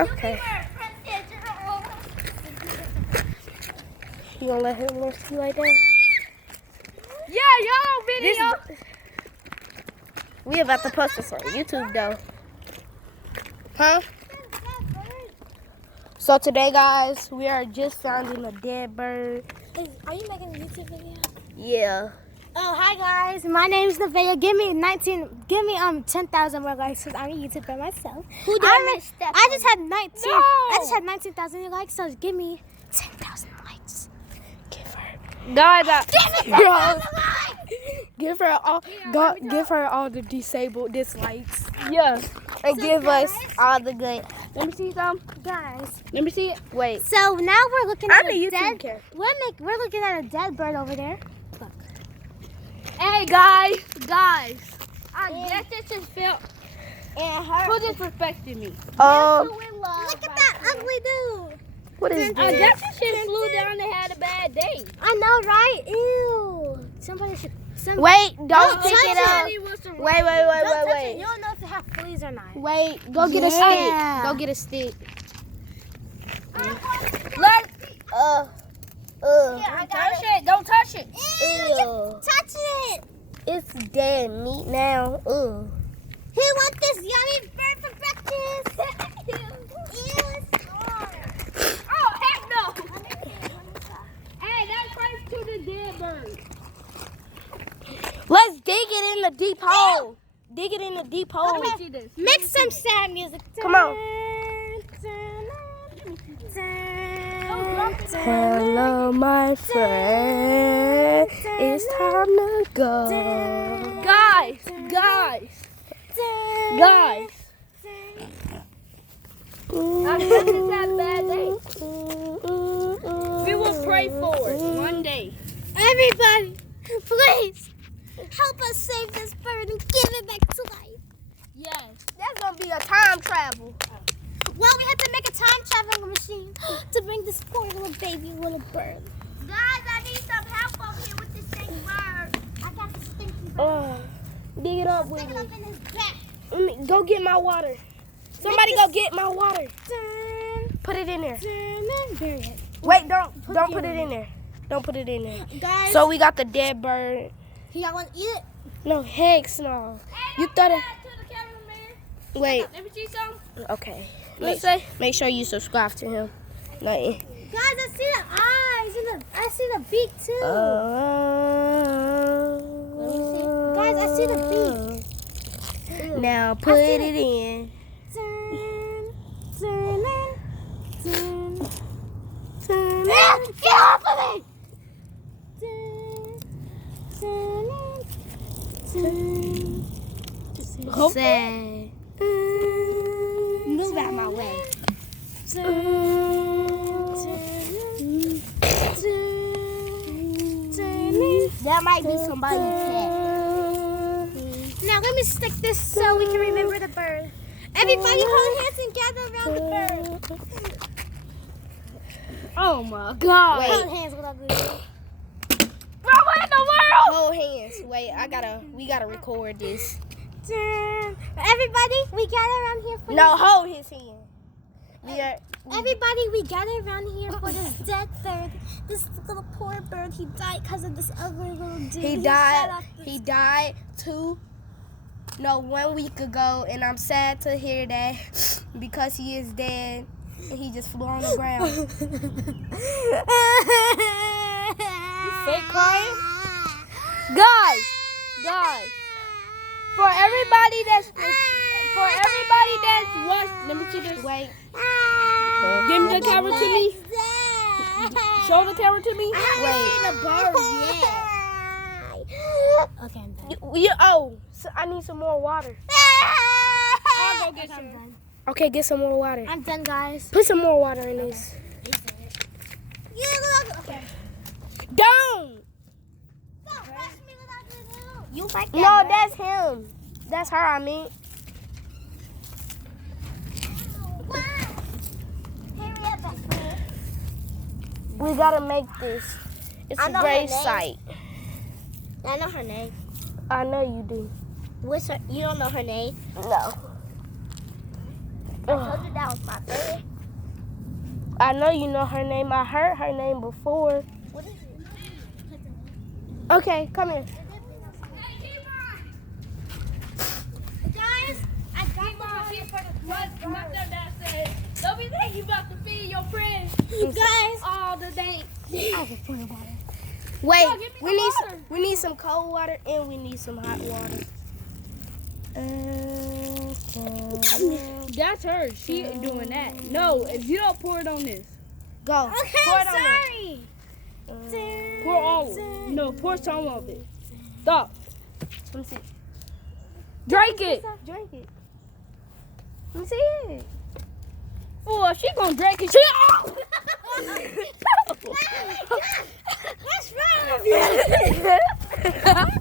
Okay. You gonna let him more see like that? Yeah, y'all video. We about to post this on YouTube though. Huh? So today, guys, we are just finding a dead bird. Are you making a YouTube video? Yeah. Oh, hi guys. My name is Nevaeh. Give me 10,000 more likes because I'm a YouTuber myself. Who did I just had 19. No. I just had 19,000 likes, so give me 10,000 likes. Give her. Guys, Give her all. Give her all the disabled dislikes. yeah. And give us all the good. Let me see some. Guys. Let me see it. Wait. So now we're looking I'm at a a YouTube dead. character. We're looking at a dead bird over there. Look. Hey, guys. I guess this just felt. And her. Who disrespected me? Look at that ugly dude. What is I this? guess this shit flew down and had a bad day. I know, right? Ew. Somebody should. Wait, don't pick touch it it. up. Wait. Don't touch it. You don't know if it has fleas or not. Wait, go get a Yeah. stick. Go get a stick. Look. Don't touch it. Ew. Touch it. It's dead meat now. Ugh. Who wants this yummy bird for breakfast? Ew, it's hard. Oh, heck no. Hey, that's right to the dead bird. Let's dig it in the deep hole. Dig it in the deep hole. Let me see this. Make some sad music. Come on. Hello, my friend. It's time to go. Guys. I guess it's had a bad day. We will pray for it one day. Everybody, please help us save this bird and give it back to life. Yes. That's gonna be a time travel. Well, we have to make a time traveling machine to bring this poor little baby little bird. Guys, I need some help over here with this thing bird. I got this stinky bird. Dig it up with Stick it me. up in his back. Go get my water. Somebody go get my water. Turn, Put it in there. turn, and bury it. Wait, don't put it in there. Don't put it in there. Guys, So we got the dead bird. y'all want to eat it? No, heck no. You thought it. Wait. Let me see some. Okay. Make sure you subscribe to him. Like, Guys, I see the eyes and I see the beak too. Let me see. Guys, I see the beak. Now put it in. Turn, turn, turn, turn. Get off of me! Turn, Say. move out my way. That might be somebody's cat. Now let me stick this so we can remember the bird. Everybody hold hands and gather around the bird. Oh my God. Hold hands with ugly. Bro, what in the world? Hold hands. Wait, we gotta record this. Everybody, we gather around here for No, hold his hand. Everybody, we gather around here for this dead bird. This little poor bird, he died because of this ugly little dude. He died. He died 1 week ago, and I'm sad to hear that because he is dead. And he just flew on the ground. Fake crying? Guys. For everybody that's watched, let me see this. Wait. Give me the camera to me. Show the camera to me. Wait. The bird, yeah. Okay, I'm done. So I need some more water. I'll go get I'm you. done. Okay, get some more water. I'm done, guys. Put some more water in this. Okay. Don't. You like that? No, bird? that's him. That's her, I mean. Hurry up, best friend. We gotta make this. It's I a know great her name. sight. I know her name. I know you do. What's her? You don't know her name? No. I told you that was my bird. I know you know her name. I heard her name before. What is it? Okay, come here. Guys, I got my here for the My stepdad said, don't be thinking you about to feed your friends guys. all the day. Wait, give me the water. we need some cold water and we need some hot water. That's her. She doing that. No, if you don't pour it on this. Go. Okay, Pour it on sorry. Pour all of it. No, pour some of it. Stop. Let me see. Drink it. Drink it. Let me see it. Fool, she gonna drink it. She What's wrong with you?